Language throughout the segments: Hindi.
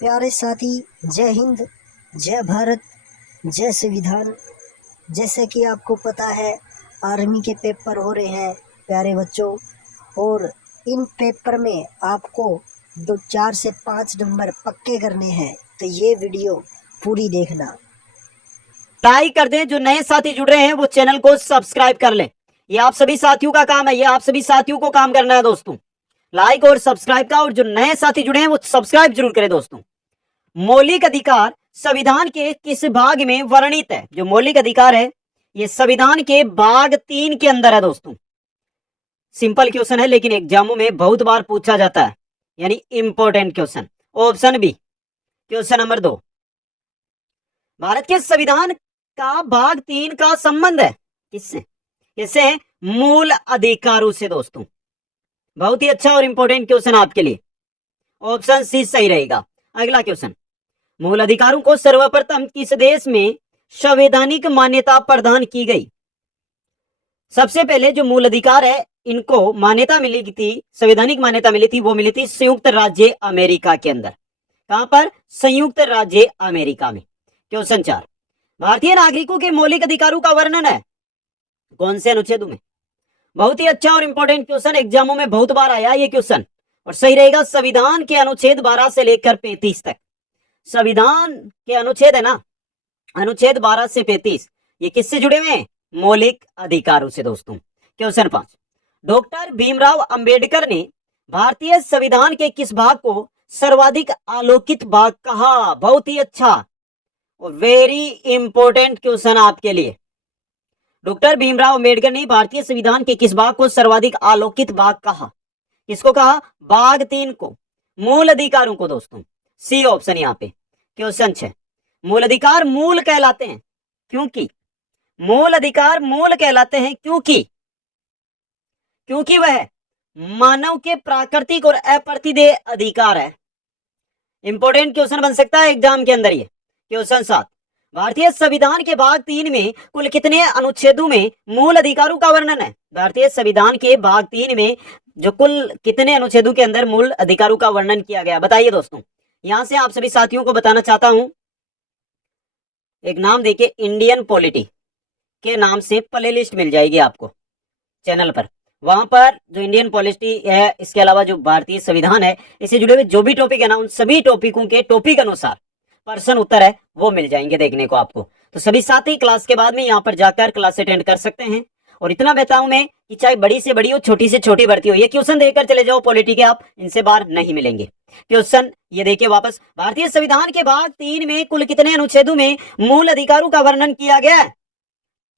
प्यारे साथी, जय हिंद, जय भारत, जय संविधान। जैसे कि आपको पता है, आर्मी के पेपर हो रहे हैं प्यारे बच्चों, और इन पेपर में आपको 4 से 5 नंबर पक्के करने हैं। तो ये वीडियो पूरी देखना। लाइक कर दें। जो नए साथी जुड़ रहे हैं वो चैनल को सब्सक्राइब कर लें। ये आप सभी साथियों का काम है, ये आप सभी साथियों को काम करना है दोस्तों, लाइक और सब्सक्राइब का। और जो नए साथी जुड़े हैं वो सब्सक्राइब जरूर करें दोस्तों। मौलिक अधिकार संविधान के किस भाग में वर्णित है? जो मौलिक अधिकार है ये संविधान के भाग 3 के अंदर है दोस्तों। सिंपल क्वेश्चन है लेकिन एग्जामों में बहुत बार पूछा जाता है, यानी important question. Option B, question number 2। Bharat के संविधान का भाग 3 का संबंध है किससे? किससे? मूल अधिकारों से दोस्तों। बहुत ही अच्छा और इंपॉर्टेंट क्वेश्चन आपके लिए। ऑप्शन सी सही रहेगा। अगला क्वेश्चन, मूल अधिकारों को सर्वप्रथम किस देश में संवैधानिक मान्यता प्रदान की गई? सबसे पहले जो मूल अधिकार है इनको मान्यता मिली थी, संवैधानिक मान्यता मिली थी, वो मिली थी संयुक्त राज्य अमेरिका के अंदर। कहां पर? संयुक्त राज्य अमेरिका में। क्वेश्चन 4, भारतीय नागरिकों के मौलिक अधिकारों का वर्णन है कौन से अनुच्छेद में? बहुत ही अच्छा और इंपॉर्टेंट क्वेश्चन, एग्जामों में बहुत बार आया ये क्वेश्चन, और सही रहेगा संविधान के अनुच्छेद 12 से लेकर 35 तक। संविधान के अनुच्छेद है ना, अनुच्छेद 12 से 35, ये किससे जुड़े हुए हैं? मौलिक अधिकारों से दोस्तों। क्वेश्चन 5, डॉक्टर भीमराव अंबेडकर ने भारतीय संविधान के किस भाग को सर्वाधिक आलोकित भाग कहा? बहुत ही अच्छा और वेरी इंपॉर्टेंट क्वेश्चन आपके लिए। डॉक्टर भीमराव अंबेडकर ने भारतीय संविधान के किस भाग को सर्वाधिक आलोकित भाग कहा? किसको कहा? भाग 3 को, मूल अधिकारों को दोस्तों। सी ऑप्शन यहाँ पे। क्वेश्चन 6, मूल अधिकार मूल कहलाते हैं क्योंकि? मूल अधिकार मूल कहलाते हैं क्योंकि वह मानव के प्राकृतिक और अप्रतिदेय अधिकार है। इंपॉर्टेंट क्वेश्चन बन सकता है एग्जाम के अंदर ये। क्वेश्चन 7, भारतीय संविधान के भाग 3 में कुल कितने अनुच्छेदों में मूल अधिकारों का वर्णन है? भारतीय संविधान के भाग 3 में जो कुल कितने अनुच्छेदों के अंदर मूल अधिकारों का वर्णन किया गया, बताइए दोस्तों। यहां से आप सभी साथियों को बताना चाहता हूं, एक नाम देखिए, इंडियन पॉलिटी के नाम से प्ले लिस्ट मिल जाएगी आपको चैनल पर। वहां पर जो इंडियन पॉलिटी है, इसके अलावा जो भारतीय संविधान है, इससे जुड़े हुए जो भी टॉपिक है ना, उन सभी टॉपिकों के टॉपिक अनुसार प्रश्न उत्तर है वो मिल जाएंगे देखने को आपको। तो सभी साथी क्लास के बाद में यहाँ पर जाकर क्लास अटेंड कर सकते हैं। और इतना बताऊं मैं कि चाहे बड़ी से बड़ी हो, छोटी से छोटी भर्ती हो, ये क्वेश्चन देकर चले जाओ पॉलिटी के, आप इनसे बाहर नहीं मिलेंगे। क्वेश्चन ये देखिए वापस, भारतीय संविधान के भाग 3 में कुल कितने अनुच्छेदों में मूल अधिकारों का वर्णन किया गया है?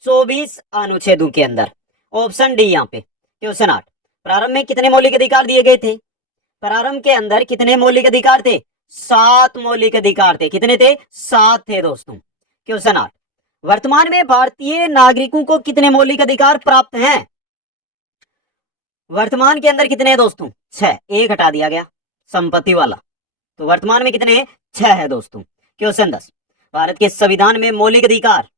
24 अनुच्छेदों के अंदर। ऑप्शन डी यहाँ पे। क्वेश्चन 8, प्रारंभ में कितने मौलिक अधिकार दिए गए थे? प्रारंभ के अंदर कितने मौलिक अधिकार थे? 7 मौलिक अधिकार थे। कितने थे? 7 थे दोस्तों। क्वेश्चन 8, वर्तमान में भारतीय नागरिकों को कितने मौलिक अधिकार प्राप्त हैं? वर्तमान के अंदर कितने हैं दोस्तों? 6, एक हटा दिया गया संपत्ति वाला, तो वर्तमान में कितने हैं? 6 है दोस्तों। क्वेश्चन 10, भारत के संविधान में मौलिक अधिकार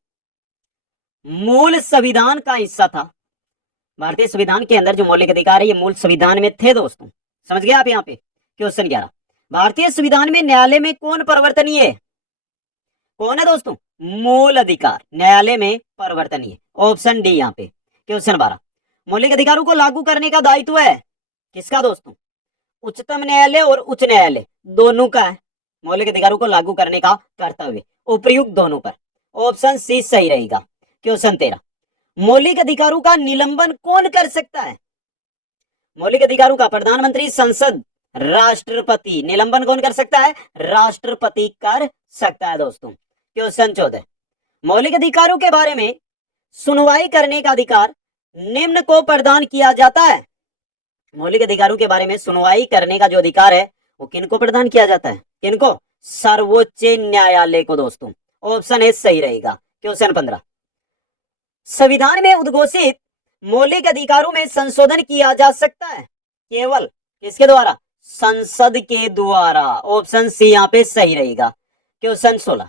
मूल संविधान का हिस्सा था। भारतीय संविधान के अंदर जो मौलिक अधिकार है ये मूल संविधान में थे दोस्तों, समझ गए आप यहाँ पे। क्वेश्चन 11, भारतीय संविधान में न्यायालय में कौन परिवर्तनीय है? कौन है दोस्तों? मूल अधिकार न्यायालय में परिवर्तनीय। ऑप्शन डी यहाँ पे। क्वेश्चन 12, मौलिक अधिकारों को लागू करने का दायित्व है किसका दोस्तों? उच्चतम न्यायालय और उच्च न्यायालय दोनों का है मौलिक अधिकारों को लागू करने का कर्तव्य, उपयुक्त दोनों पर। ऑप्शन सी सही रहेगा। क्वेश्चन 13, मौलिक अधिकारों का निलंबन कौन कर सकता है? मौलिक अधिकारों का प्रधानमंत्री, संसद, राष्ट्रपति। निलंबन कौन कर सकता है? राष्ट्रपति कर सकता है दोस्तों। क्वेश्चन 14, मौलिक अधिकारों के बारे में सुनवाई करने का अधिकार निम्न को प्रदान किया जाता है। मौलिक अधिकारों के बारे में सुनवाई करने का जो अधिकार है वो किनको प्रदान किया जाता है? किनको? सर्वोच्च न्यायालय को दोस्तों। ऑप्शन ए सही रहेगा। क्वेश्चन 15, संविधान में उद्घोषित मौलिक अधिकारों में संशोधन किया जा सकता है केवल किसके द्वारा? संसद के द्वारा। ऑप्शन सी यहाँ पे सही रहेगा। क्वेश्चन 16,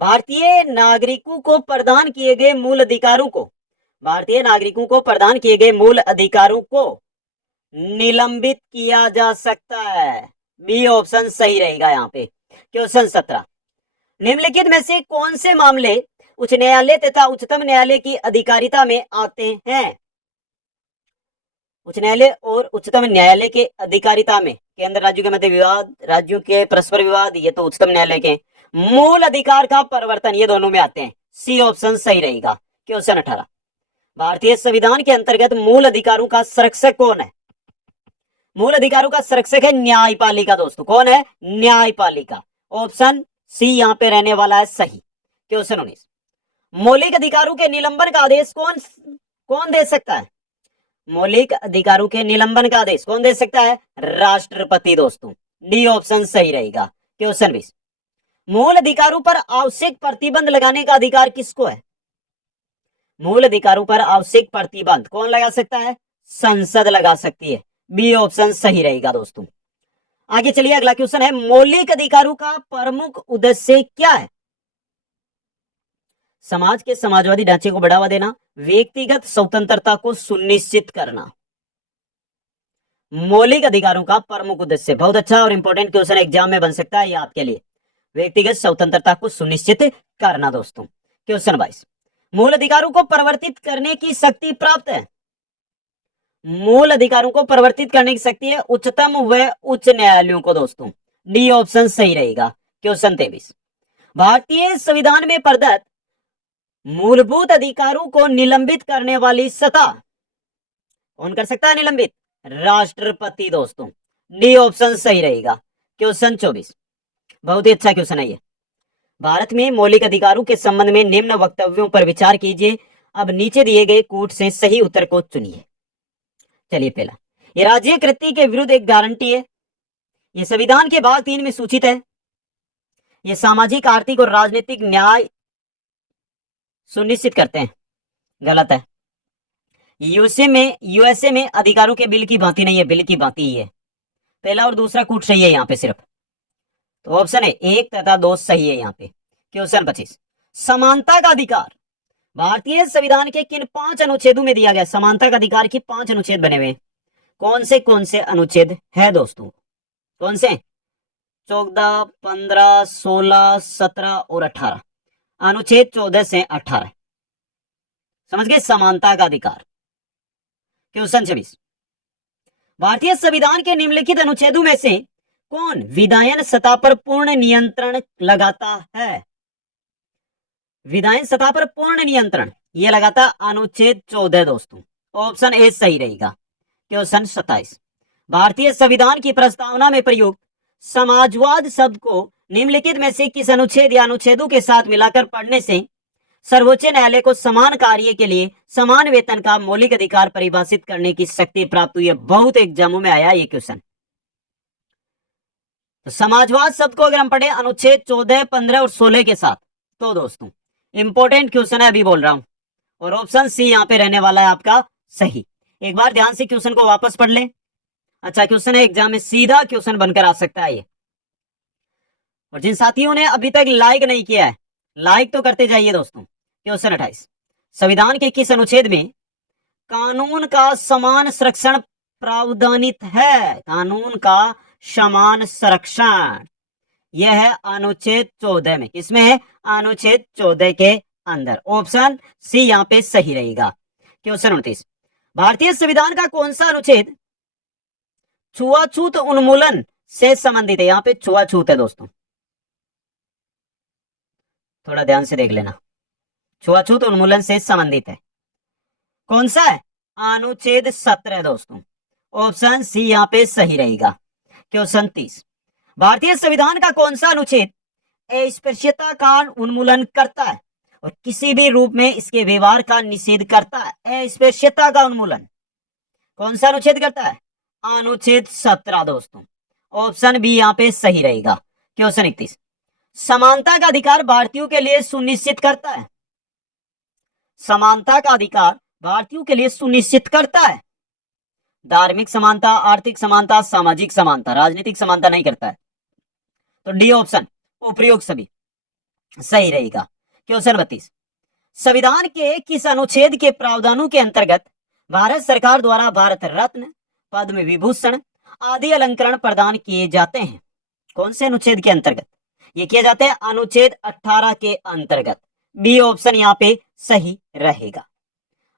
भारतीय नागरिकों को प्रदान किए गए मूल अधिकारों को, भारतीय नागरिकों को प्रदान किए गए मूल अधिकारों को निलंबित किया जा सकता है। बी ऑप्शन सही रहेगा यहाँ पे। क्वेश्चन 17, निम्नलिखित में से कौन से मामले उच्च न्यायालय तथा उच्चतम न्यायालय की अधिकारिता में आते हैं? उच्च न्यायालय और उच्चतम न्यायालय के अधिकारिता में केंद्र राज्यों के मध्य विवाद, राज्यों के परस्पर विवाद, ये तो उच्चतम न्यायालय के। मूल अधिकार का परिवर्तन, ये दोनों में आते हैं। सी ऑप्शन सही रहेगा। क्वेश्चन 18, भारतीय संविधान के अंतर्गत मूल अधिकारों का संरक्षक कौन है? मूल अधिकारों का संरक्षक है न्यायपालिका दोस्तों। कौन है? न्यायपालिका। ऑप्शन सी यहां पे रहने वाला है सही। क्वेश्चन 19, मौलिक अधिकारों के निलंबन का आदेश कौन दे सकता है? मौलिक अधिकारों के निलंबन का आदेश कौन दे सकता है? राष्ट्रपति दोस्तों। डी ऑप्शन सही रहेगा। क्वेश्चन 20, मूल अधिकारों पर आवश्यक प्रतिबंध लगाने का अधिकार किसको है? मूल अधिकारों पर आवश्यक प्रतिबंध कौन लगा सकता है? संसद लगा सकती है। बी ऑप्शन सही रहेगा दोस्तों। आगे चलिए, अगला क्वेश्चन है, मौलिक अधिकारों का प्रमुख उद्देश्य क्या है? समाज के समाजवादी ढांचे को बढ़ावा देना, व्यक्तिगत स्वतंत्रता को सुनिश्चित करना। मौलिक अधिकारों का प्रमुख उद्देश्य, बहुत अच्छा और इंपॉर्टेंट क्वेश्चन एग्जाम में बन सकता है ये आपके लिए। व्यक्तिगत स्वतंत्रता को सुनिश्चित करना दोस्तों। क्वेश्चन 22, मूल अधिकारों को परिवर्तित करने की शक्ति प्राप्त है? मूल अधिकारों को परिवर्तित करने की शक्ति है उच्चतम व उच्च न्यायालयों को दोस्तों। डी ऑप्शन सही रहेगा। क्वेश्चन 23, भारतीय संविधान में प्रदत्त मूलभूत अधिकारों को निलंबित करने वाली सत्ता कौन कर सकता है निलंबित? राष्ट्रपति दोस्तों। डी ऑप्शन सही रहेगा। क्वेश्चन 24, बहुत ही अच्छा क्वेश्चन है ये, भारत में मौलिक अधिकारों के संबंध में निम्न वक्तव्यों पर विचार कीजिए। अब नीचे दिए गए कूट से सही उत्तर को चुनिए। चलिए, पहला, ये राज्य कृत्य के विरुद्ध एक गारंटी है। ये संविधान के भाग 3 में सूचित है। ये सामाजिक, आर्थिक और राजनीतिक न्याय सुनिश्चित करते हैं। गलत है। यूएसए में अधिकारों के बिल की भांति नहीं है, बिल की भांति ही है। पहला और दूसरा कूट सही है यहाँ पे सिर्फ, तो ऑप्शन है 1 तथा 2 सही है यहाँ पे। क्वेश्चन 25, समानता का अधिकार भारतीय संविधान के किन 5 अनुच्छेदों में दिया गया? समानता का अधिकार की 5 अनुच्छेद बने हुए। कौन से अनुच्छेद है दोस्तों? कौन से? 14, 15, 16, 17 और 18। अनुच्छेद 14 से 18। समझ गए? समानता का अधिकार। क्वेश्चन 26, भारतीय संविधान के निम्नलिखित अनुच्छेदों में से कौन विधायन सत्ता पर पूर्ण नियंत्रण लगाता है? विधायन सत्ता पर पूर्ण नियंत्रण ये लगाता अनुच्छेद 14 दोस्तों। ऑप्शन ए सही रहेगा। क्वेश्चन 27, भारतीय संविधान की प्रस्तावना में प्रयुक्त समाजवाद शब्द को निम्नलिखित में से किस अनुच्छेद या अनुच्छेदों के साथ मिलाकर पढ़ने से सर्वोच्च न्यायालय को समान कार्य के लिए समान वेतन का मौलिक अधिकार परिभाषित करने की शक्ति प्राप्त हुई है? बहुत एग्जामों में आया ये क्वेश्चन। तो समाजवाद शब्द को अगर हम पढ़े अनुच्छेद 14, 15 और 16 के साथ, तो दोस्तों इंपॉर्टेंट क्वेश्चन है, अभी बोल रहा हूं, और ऑप्शन सी यहां पे रहने वाला है आपका सही। एक बार ध्यान से क्वेश्चन को वापस पढ़ ले। अच्छा क्वेश्चन है, एग्जाम में सीधा क्वेश्चन बनकर आ सकता है ये। और जिन साथियों ने अभी तक लाइक नहीं किया है, लाइक तो करते जाइए दोस्तों। क्वेश्चन 28, संविधान के किस अनुच्छेद में कानून का समान संरक्षण प्रावधानित है? कानून का समान संरक्षण यह है अनुच्छेद 14 में। किसमें है? अनुच्छेद 14 के अंदर। ऑप्शन सी यहां पे सही रहेगा। क्वेश्चन 29, भारतीय संविधान का कौन सा अनुच्छेद छुआछूत उन्मूलन से संबंधित है? यहां पे छुआछूत है दोस्तों, थोड़ा ध्यान से देख लेना। छुआछूत उन्मूलन से संबंधित है। कौन सा है? अनुच्छेद 17 दोस्तों। ऑप्शन सी यहां पे सही रहेगा। क्वेश्चन 30, भारतीय संविधान का कौन सा अनुच्छेद अस्पृश्यता का उन्मूलन करता है और किसी भी रूप में इसके व्यवहार का निषेध करता है? अस्पृश्यता का उन्मूलन कौन सा अनुच्छेद करता है? अनुच्छेद 17 दोस्तों। ऑप्शन बी यहां पे सही रहेगा। क्वेश्चन 31, समानता का अधिकार भारतीयों के लिए सुनिश्चित करता है? समानता का अधिकार भारतीयों के लिए सुनिश्चित करता है। धार्मिक समानता, आर्थिक समानता, सामाजिक समानता, राजनीतिक समानता नहीं करता है। तो डी ऑप्शन उपयुक्त सभी सही रहेगा। क्वेश्चन 32, संविधान के किस अनुच्छेद के प्रावधानों के अंतर्गत भारत सरकार द्वारा भारत रत्न, पद्म विभूषण आदि अलंकरण प्रदान किए जाते हैं? कौन से अनुच्छेद के अंतर्गत? ये किए जाते हैं अनुच्छेद 18 के अंतर्गत। बी ऑप्शन यहाँ पे सही रहेगा।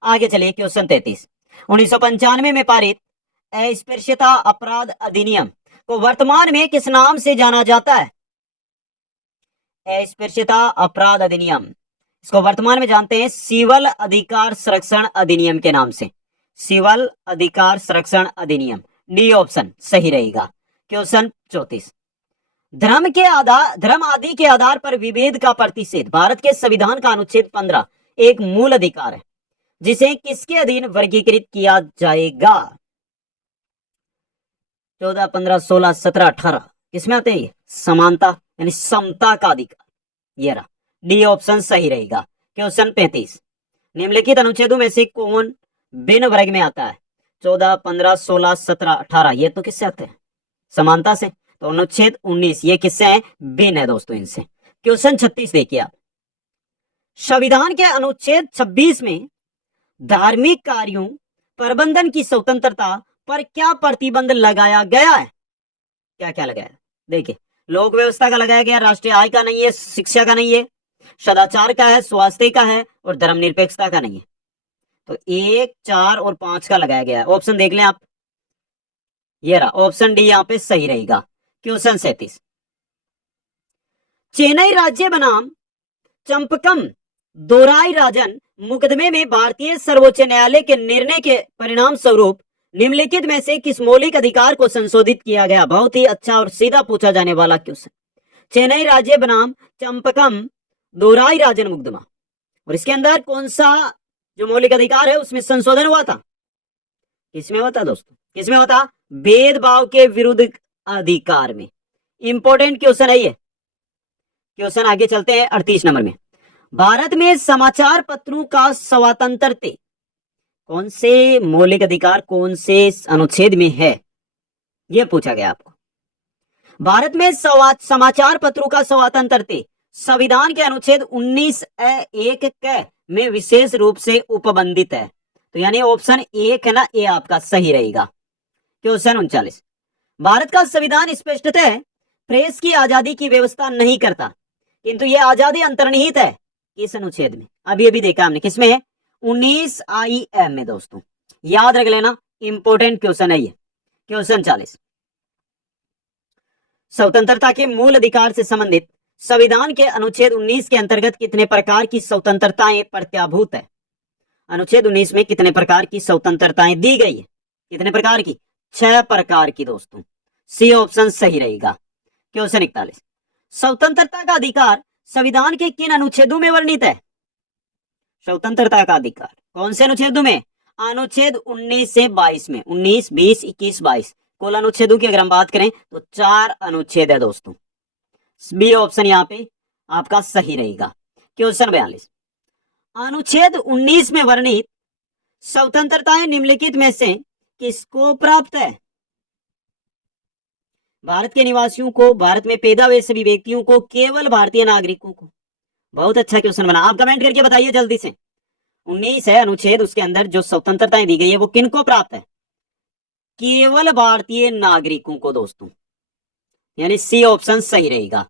आगे चलिए क्वेश्चन 33। 1995 में पारित अस्पृश्यता अपराध अधिनियम को वर्तमान में किस नाम से जाना जाता है? अस्पृश्यता अपराध अधिनियम, इसको वर्तमान में जानते हैं सिविल अधिकार संरक्षण अधिनियम के नाम से। सिविल अधिकार संरक्षण अधिनियम, डी ऑप्शन सही रहेगा। क्वेश्चन 34। धर्म आदि के आधार पर विभेद का प्रतिषेध भारत के संविधान का अनुच्छेद 15 एक मूल अधिकार है जिसे किसके अधीन वर्गीकृत किया जाएगा? 14, 15, 16, 17, 18 किसमें आते हैं? समानता यानी समता का अधिकार। ये रहा, डी ऑप्शन सही रहेगा। क्वेश्चन 35। निम्नलिखित अनुच्छेदों में से कौन बिन वर्ग में आता है? 14, 15, 16, 17, 18 ये तो किससे आते हैं? समानता से। तो अनुच्छेद 19 ये किससे है? बिन है दोस्तों इनसे। क्वेश्चन 36 देखिए आप। संविधान के अनुच्छेद 26 में धार्मिक कार्यों प्रबंधन की स्वतंत्रता पर क्या प्रतिबंध लगाया गया है? क्या क्या लगाया? देखिए, लोक व्यवस्था का लगाया गया, राष्ट्रीय आय का नहीं है, शिक्षा का नहीं है, सदाचार का है, स्वास्थ्य का है और धर्मनिरपेक्षता का नहीं है। तो 1, 4 और 5 का लगाया गया है। ऑप्शन देख लें आप, ये रहा ऑप्शन डी यहाँ पे सही रहेगा। क्वेश्चन 37। चेन्नई राज्य बनाम चंपकम दोराई राजन मुकदमे में भारतीय सर्वोच्च न्यायालय के निर्णय के परिणाम स्वरूप निम्नलिखित में से किस मौलिक अधिकार को संशोधित किया गया? बहुत ही अच्छा और सीधा पूछा जाने वाला क्वेश्चन। चेन्नई राज्य बनाम चंपकम दोराई राजन मुकदमा, और इसके अंदर कौन सा जो मौलिक अधिकार है उसमें संशोधन हुआ था? किसमें हुआ था दोस्तों? किसमें हुआ था? भेदभाव के विरुद्ध अधिकार में। इंपॉर्टेंट क्वेश्चन है ये। क्वेश्चन आगे चलते हैं 38 नंबर में। भारत में समाचार पत्रों का स्वतंत्रता कौन से मौलिक अधिकार कौन से अनुच्छेद में है? यह पूछा गया आपको। भारत में समाचार पत्रों का स्वतंत्रता संविधान के अनुच्छेद 19(1) क में विशेष रूप से उपबंधित है। तो यानी ऑप्शन 1 है ना, ये आपका सही रहेगा। क्वेश्चन 39। भारत का संविधान स्पष्टतः प्रेस की आजादी की व्यवस्था नहीं करता, किंतु यह आजादी अंतर्निहित है किस अनुच्छेद में? अभी देखा हमने, किसमें है? 19(I) में दोस्तों, याद रख लेना, इंपॉर्टेंट क्वेश्चन है ये। क्वेश्चन 40। स्वतंत्रता के मूल अधिकार से संबंधित संविधान के अनुच्छेद 19 के अंतर्गत कितने प्रकार की स्वतंत्रताएं प्रत्याभूत है? अनुच्छेद 19 में कितने प्रकार की स्वतंत्रताएं दी गई है? कितने प्रकार की? 6 प्रकार की दोस्तों। सी ऑप्शन सही रहेगा। क्वेश्चन 41। स्वतंत्रता का अधिकार संविधान के किन अनुच्छेदों में वर्णित है? स्वतंत्रता का अधिकार कौन से अनुच्छेदों में? अनुच्छेद 19 से 22 में। 19, 20, 21, 22 कुल अनुच्छेदों की अगर हम बात करें तो 4 अनुच्छेद है दोस्तों। बी ऑप्शन यहाँ पे आपका सही रहेगा। क्वेश्चन 42। अनुच्छेद 19 में वर्णित स्वतंत्रताएं निम्नलिखित में से किसको प्राप्त है? भारत के निवासियों को, भारत में पैदा हुए सभी व्यक्तियों को, केवल भारतीय नागरिकों को? बहुत अच्छा क्वेश्चन बना, आप कमेंट करके बताइए जल्दी से। 19 है अनुच्छेद, उसके अंदर जो स्वतंत्रताएं दी गई है वो किनको प्राप्त है? केवल भारतीय नागरिकों को दोस्तों, यानी सी ऑप्शन सही रहेगा।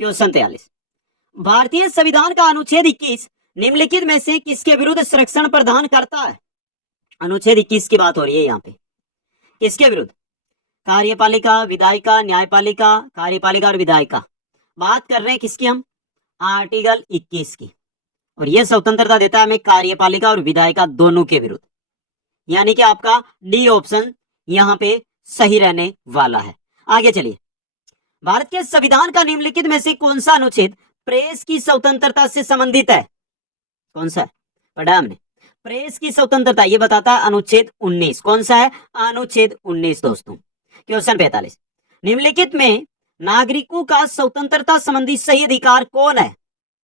क्वेश्चन 43। भारतीय संविधान का अनुच्छेद 21 निम्नलिखित में से किसके विरुद्ध संरक्षण प्रदान करता है? अनुच्छेद 21 की बात हो रही है यहाँ पे, किसके विरुद्ध? कार्यपालिका, विधायिका, न्यायपालिका, कार्यपालिका और विधायिका। बात कर रहे हैं किसकी हम? आर्टिकल 21 की। और यह स्वतंत्रता देता है हमें कार्यपालिका और विधायिका दोनों के विरुद्ध, यानी कि आपका डी ऑप्शन यहां पे सही रहने वाला है। आगे चलिए। भारत के संविधान का निम्नलिखित में से कौन सा अनुच्छेद प्रेस की स्वतंत्रता से संबंधित है? कौन सा है? पढ़ा हमने। प्रेस की स्वतंत्रता ये बताता है अनुच्छेद 19। कौन सा है? अनुच्छेद 19 दोस्तों। क्वेश्चन 45। निम्नलिखित में नागरिकों का स्वतंत्रता संबंधी सही अधिकार कौन है?